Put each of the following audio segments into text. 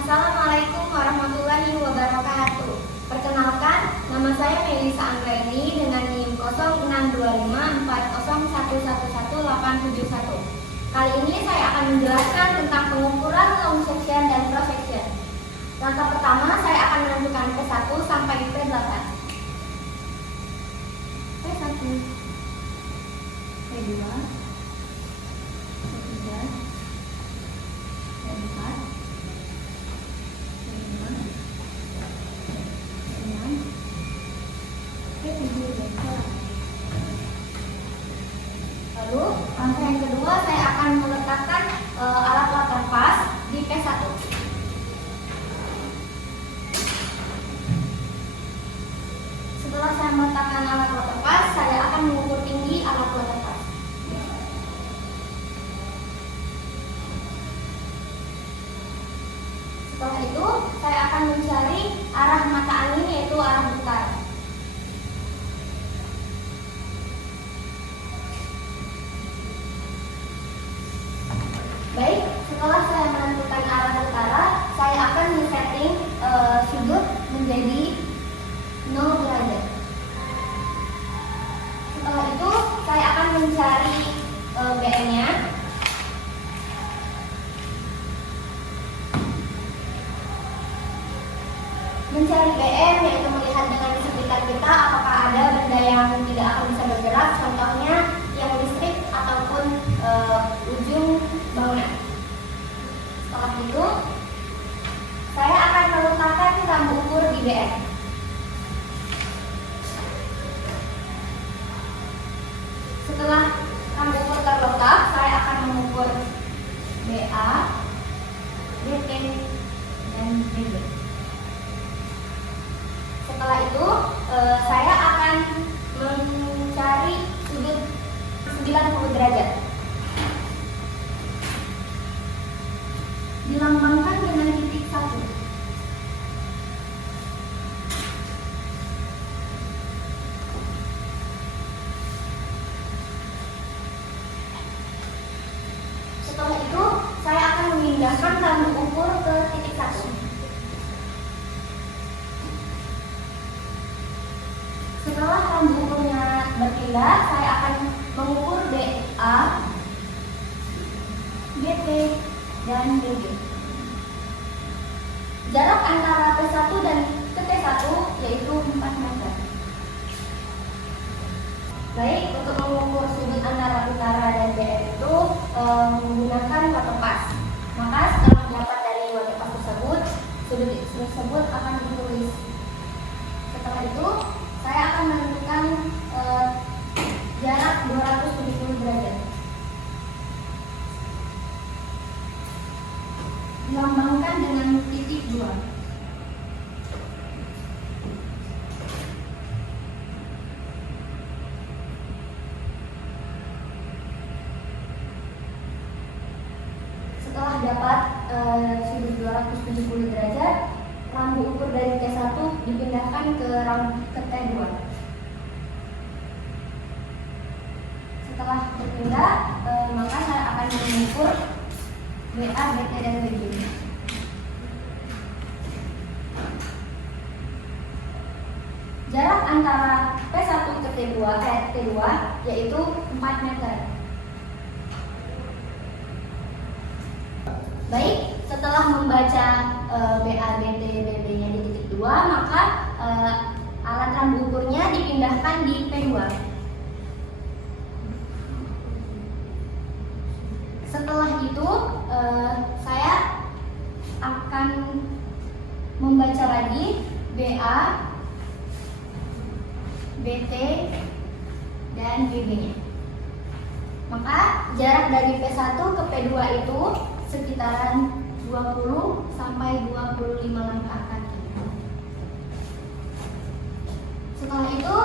Assalamualaikum warahmatullahi wabarakatuh. Perkenalkan, nama saya Melisa Anggraini dengan NIM 062540111871. Kali ini saya akan menjelaskan tentang pengukuran long section dan cross section. Langkah pertama, saya akan menentukan P1 sampai P8. P1, P2, P3, P4, Lalu langkah yang kedua, saya akan meletakkan alat latar pas di P1. Setelah saya meletakkan alat latar pas, saya akan mengukur tinggi alat latar pas. Setelah itu, saya akan mencari arah mata angin, yaitu arah utara. Baik, setelah saya menentukan arah utara, saya akan men-setting sudut menjadi 0 derajat. Setelah itu, saya akan mencari BM-nya. Mencari BM yaitu melihat dengan sekitar kita apakah ada benda yang tidak akan bisa bergerak, contohnya yang listrik ataupun ujung bangunan. Setelah itu, saya akan meletakkan rambu ukur di BM. Setelah rambu ukur terletak, saya akan mengukur BA, BT, dan BB. Setelah itu, saya akan mencari sudut 90 derajat. Dilambangkan dengan titik 1. Setelah itu, saya akan memindahkan rambu ukur ke titik 1. Setelah rambu ukurnya berpindah, saya akan mengukur BA, BT, dan BB. Jarak antara P1 dan ke T1 yaitu 4 meter. Baik, untuk mengukur sudut antara utara dan BM itu menggunakan water pas. Maka setelah dapat dari water pas tersebut, sudut tersebut akan ditulis. Setelah itu, saya akan menentukan jarak 270 derajat. Dilambangkan dengan titik 2. Setelah dapat sudut 270 derajat, rambu ukur dari T1 dipindahkan ke T2. Setelah berpindah, maka saya akan mengukur BA, BT, dan BB. Jarak antara P1 ke T2 yaitu 4 meter. Baik, setelah membaca BA, BT, BB-nya di titik 2, maka alat rambu ukurnya dipindahkan di P2. Setelah itu, saya akan membaca lagi BA, BT, dan BB-nya. Maka jarak dari P1 ke P2 itu sekitaran 20 sampai 25 langkah kaki. Setelah itu,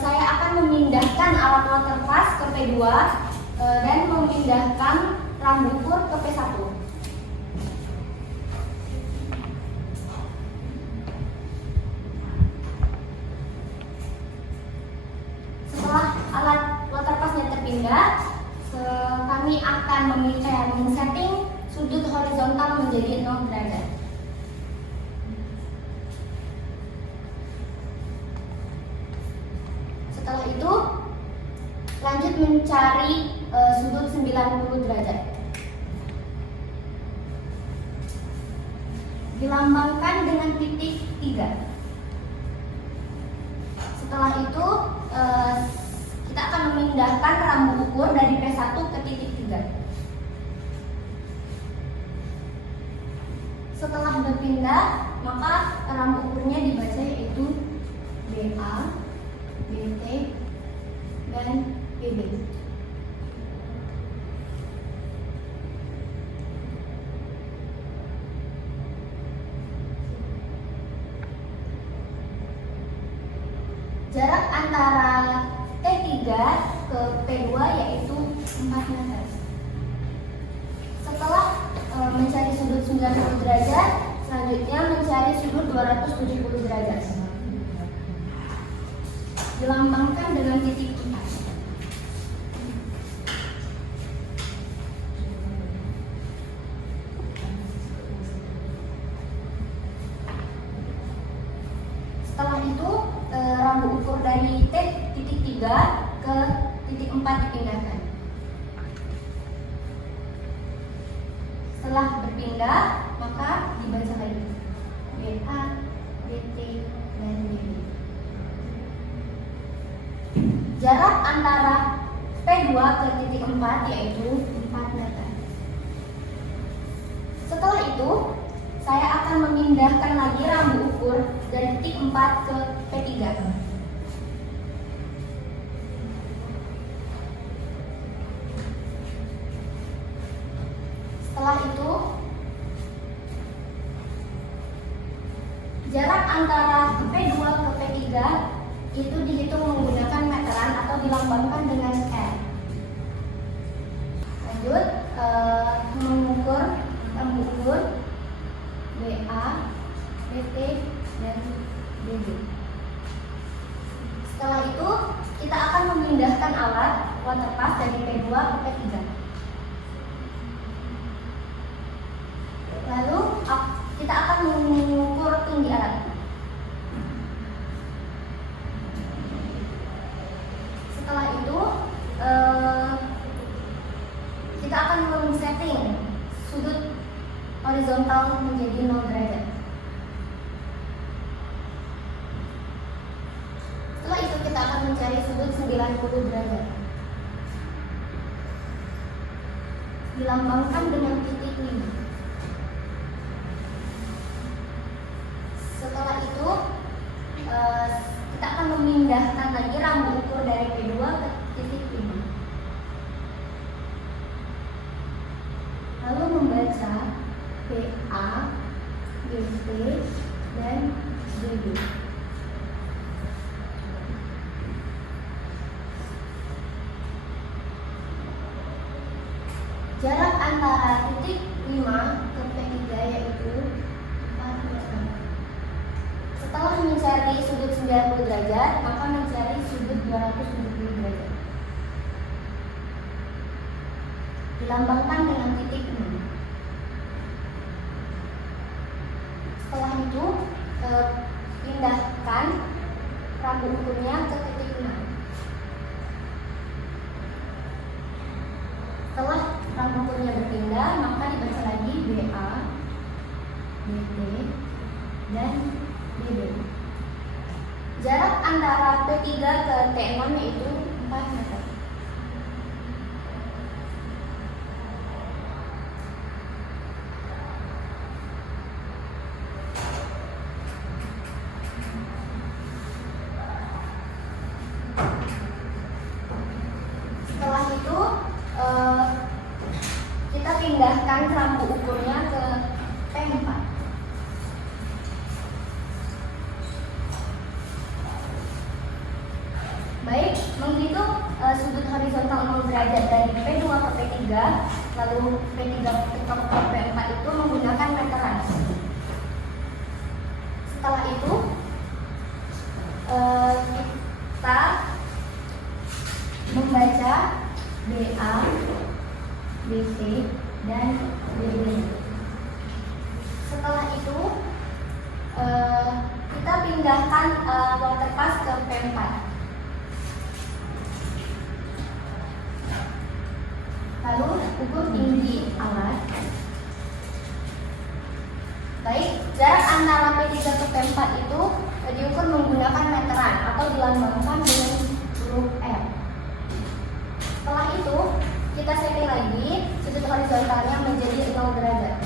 saya akan memindahkan alat water pas ke P2 dan memindahkan rambu ukur ke P1. Setelah alat water pasnya terpindah, kami akan men-setting sudut horizontal menjadi 0 derajat. mencari sudut 90 derajat. Dilambangkan dengan titik 3. Setelah itu kita akan memindahkan rambu ukur dari P1 ke titik 3. Setelah berpindah, maka rambu ukurnya dibaca yaitu BA, BT, dan BB. Jarak antara T3 ke P2 yaitu 4 meter. Setelah mencari sudut 90 derajat, selanjutnya mencari sudut 270 derajat. Dilambangkan dengan titik 4. Setelah itu rambu ukur dari titik 3 ke titik 4 dipindahkan. Setelah berpindah, maka dibaca lagi BA, BT, dan BB. Jarak antara P2 ke titik 4 yaitu 4 meter. Setelah itu, saya akan memindahkan lagi rambu ukur dari titik 4 ke P3. Setelah itu, jarak antara P2 ke P3 itu dihitung menggunakan meteran atau dilambangkan dengan R. Lanjut, mengukur rambu ukur BA, BT, dan BB. Setelah itu, kita akan memindahkan alat waterpass dari P2 ke P3. Lalu, kita akan mengukur tinggi alat. Setelah itu, kita akan men-setting sudut horizontal menjadi 0 derajat. Setelah itu kita akan mencari sudut 90 derajat. Dilambangkan dengan titik 5. Setelah itu kita akan memindahkan lagi rambu ukur dari P2 ke titik 5. Lalu membaca BA, BT, dan BB. Jarak antara titik 5 ke P3 yaitu 4 meter. Setelah mencari sudut 90 derajat, maka mencari sudut 270 derajat. Dilambangkan dengan titik 6. Setelah itu, pindahkan rambu ukurnya ke titik 6. Setelah rambu ukurnya berpindah, maka dibaca lagi BA, BT, dan BB. Jarak antara P3 ke T6 yaitu 4 meter. Setelah itu kita pindahkan rambu ukurnya ke P4. Baik, menghitung sudut horizontal 0 derajat dari P2 ke P3, lalu P3 ke P4 itu menggunakan meteran. Setelah itu, kita membaca BA, BC, dan BB. Setelah itu, kita pindahkan waterpass ke P4. Lalu ukur tinggi alat. Baik, jarak antara P3 ke P4 itu diukur menggunakan meteran atau dilambangkan dengan huruf R. Setelah itu, kita setting lagi sudut horizontalnya menjadi 0 derajat.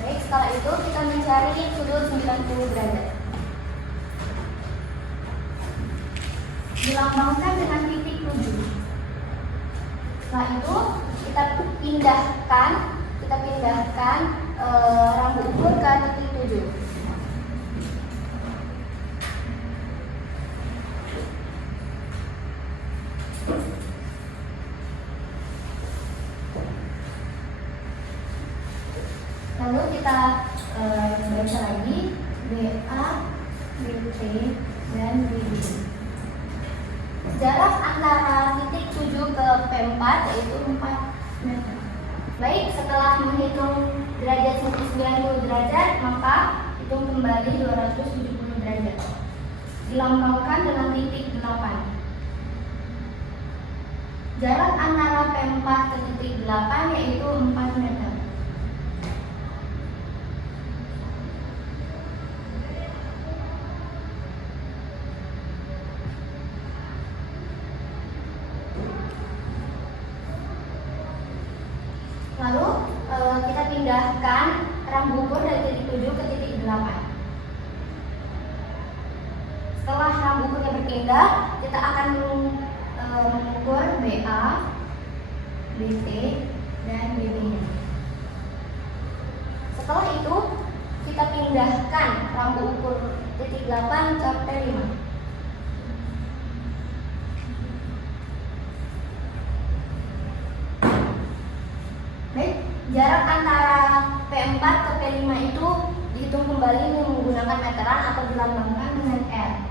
Baik, setelah itu kita mencari sudut 90 derajat. Dilambangkan dengan titik 7. Setelah itu kita pindahkan rambu ukur ke titik 7. Lalu kita baca lagi BA, BT, dan BB. Jarak antara titik 7 ke P4 yaitu 4 meter. Baik, setelah menghitung derajat 90 derajat, maka hitung kembali 270 derajat. Dilambangkan dengan titik 8. Jarak antara P4 ke titik 8 yaitu 4 meter. Lalu kita pindahkan rambu ukur dari titik 7 ke titik 8. Setelah rambu ukurnya berpindah, kita akan mengukur BA, BT, dan BB-nya. Setelah itu, kita pindahkan rambu ukur titik 8 ke P5. Baik, jarak antara P4 ke P5 itu dihitung kembali menggunakan meteran atau dilambangkan dengan R.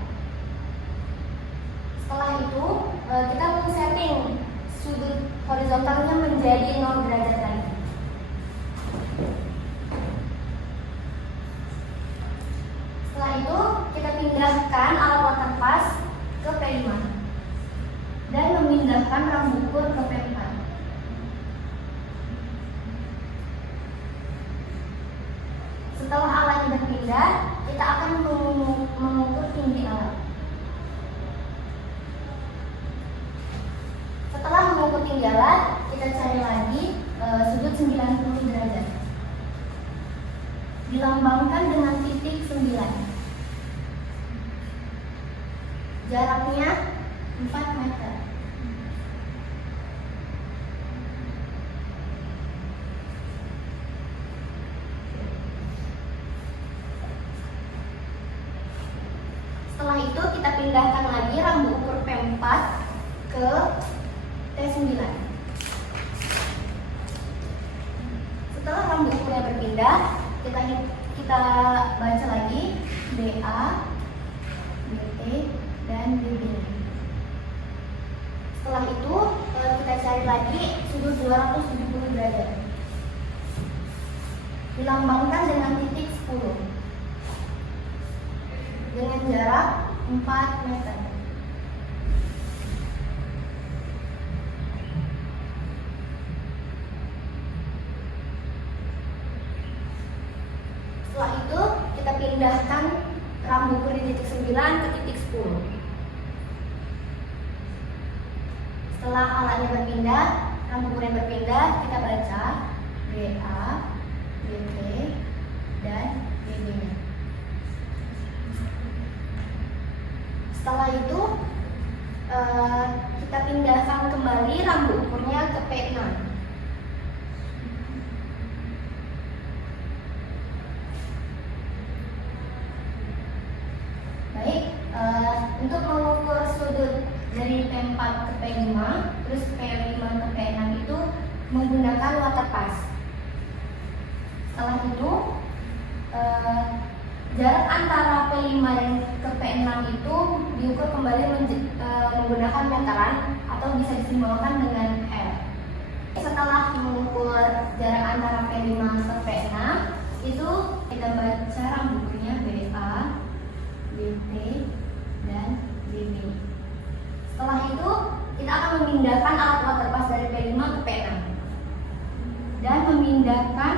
Setelah itu, kita men-setting sudut horizontalnya menjadi 0 derajat lagi. Setelah itu, kita pindahkan alat waterpass ke P5 dan memindahkan rambu ukur ke P4. Setelah alatnya berpindah, kita akan mengukur tinggi alat. Setelah mengukur tinggi alat, kita cari lagi sudut 90 derajat. Dilambangkan dengan titik 9. Jaraknya 4 meter. Setelah itu kita pindahkan lagi rambu ukur P4 ke T9. Setelah rambu ukurnya berpindah, kita baca lagi BA, BT, dan BB. Setelah itu kita cari lagi sudut 270 derajat. Dilambangkan dengan titik 10 dengan jarak 4 meter. Setelah itu kita pindahkan rambu ukur di titik 9 ke titik 10. Setelah alatnya berpindah, rambu ukurnya berpindah, kita baca BA, BT, dan BB-nya. Setelah itu kita pindahkan kembali rambu ukurnya ke P6. Baik, untuk mengukur sudut dari P4 ke P5, terus P5 ke P6 itu menggunakan waterpass. Setelah itu jarak antara P5 dan ke P6 itu diukur kembali menggunakan meteran atau bisa disimbolkan dengan R. Setelah mengukur jarak antara P5 ke P6, itu kita baca rambu ukurnya BA, BT, dan BB. memindahkan alat waterpass dari P5 ke P6 dan memindahkan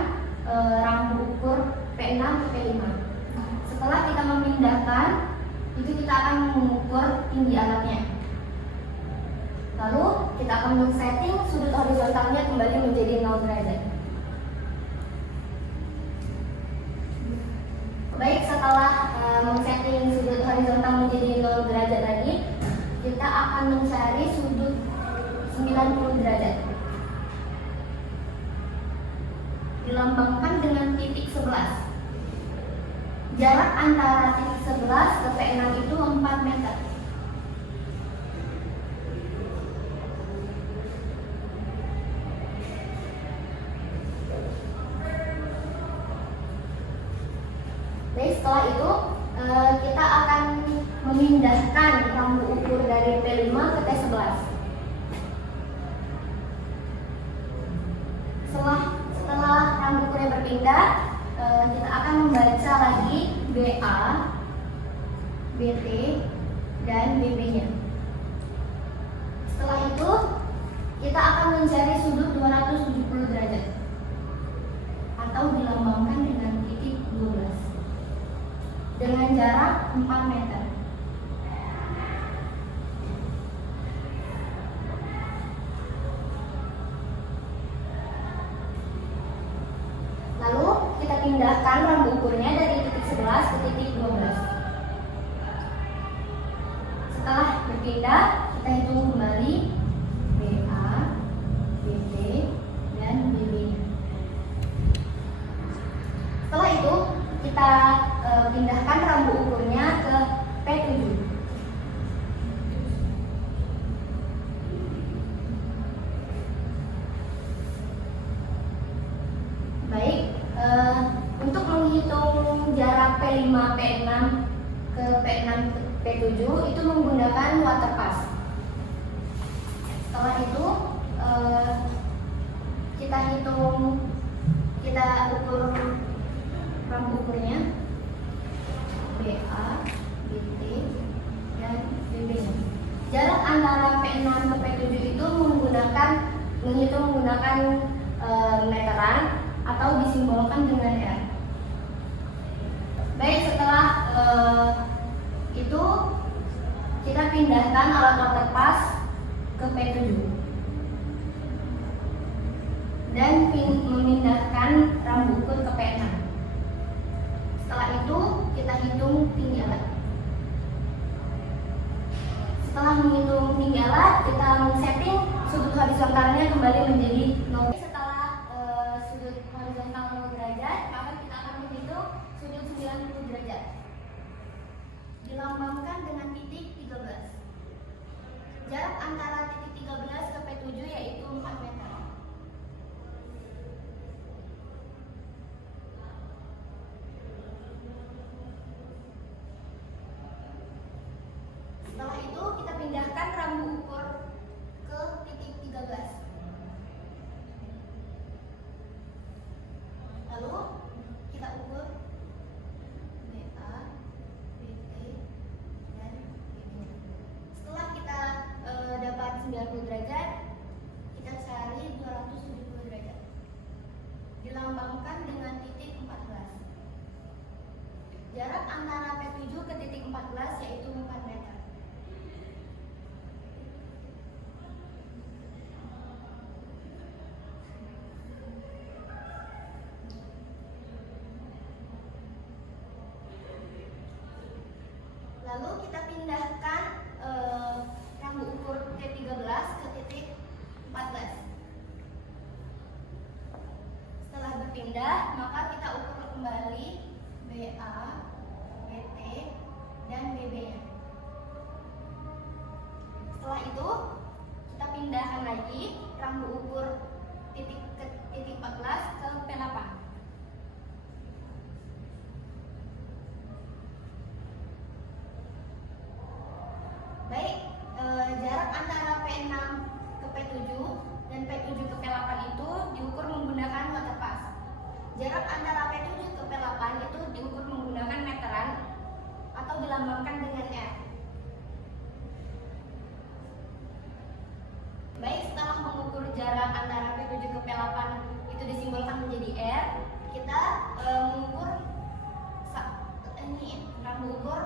rambu ukur P6 ke P5. Setelah kita memindahkan, itu kita akan mengukur tinggi alatnya. Lalu kita akan men-setting sudut horizontalnya kembali menjadi 0 derajat. Baik, setelah men-setting sudut horizontal menjadi 0 derajat lagi, kita akan mencari sudut 90 derajat. Dilambangkan dengan titik 11. Jarak antara titik 11 ke P6 itu 4 meter. Baik, setelah itu kita akan memindahkan rambu ukur dari P5 ke T11. Setelah rambu ukurnya berpindah, kita akan membaca lagi BA, BT, dan BB-nya. Setelah itu, kita akan mencari sudut 270 derajat atau dilambangkan dengan titik 12 dengan jarak 4 meter. Lalu kita pindahkan rambu ukurnya dari titik 11 ke titik 12. Setelah berpindah, kita hitung kembali BA, BT, dan BB-nya. Setelah itu, kita pindahkan rambu ukurnya ke P7. Baik, untuk menghitung jarak P5, P6 ke P6 ke P7 itu menggunakan waterpass. Setelah itu kita ukur rambu ukurnya BA, BT, dan BB-nya. Jarak antara P6 ke P7 itu menggunakan meteran atau disimbolkan dengan R. Baik, setelah itu kita pindahkan alat waterpass ke P7 dan memindahkan rambu ukur ke P6. Setelah itu kita hitung tinggi alat. Setelah menghitung tinggi alat, kita men-setting sudut horizontalnya kembali menjadi 0. Setelah sudut horizontal 0 derajat, maka kita akan menghitung sudut 90 derajat. Dilambangkan dengan titik 13. Jarak antara titik 13 ke P7 yaitu 4 meter. Setelah itu kita pindahkan rambu ukur ke titik 13. Lalu kita ukur BA, BT, dan BB. Setelah kita dapat 90 derajat, kita cari 270 derajat. Dilambangkan dengan titik 14. Jarak antara P7 ke titik 14 yaitu 4 meter. Lalu kita pindahkan rambu ukur T13 ke titik 14. Setelah berpindah, maka kita ukur kembali BA, BT, dan BB-nya. Setelah itu, kita pindahkan lagi rambu ukur titik 14 ke P8. Baik, jarak antara P6 ke P7 dan P7 ke P8 itu diukur menggunakan waterpass. Jarak antara P7 ke P8 itu diukur menggunakan meteran atau dilambangkan dengan R. 28 itu disimbolkan menjadi R, kita mengukur ini rambu ukur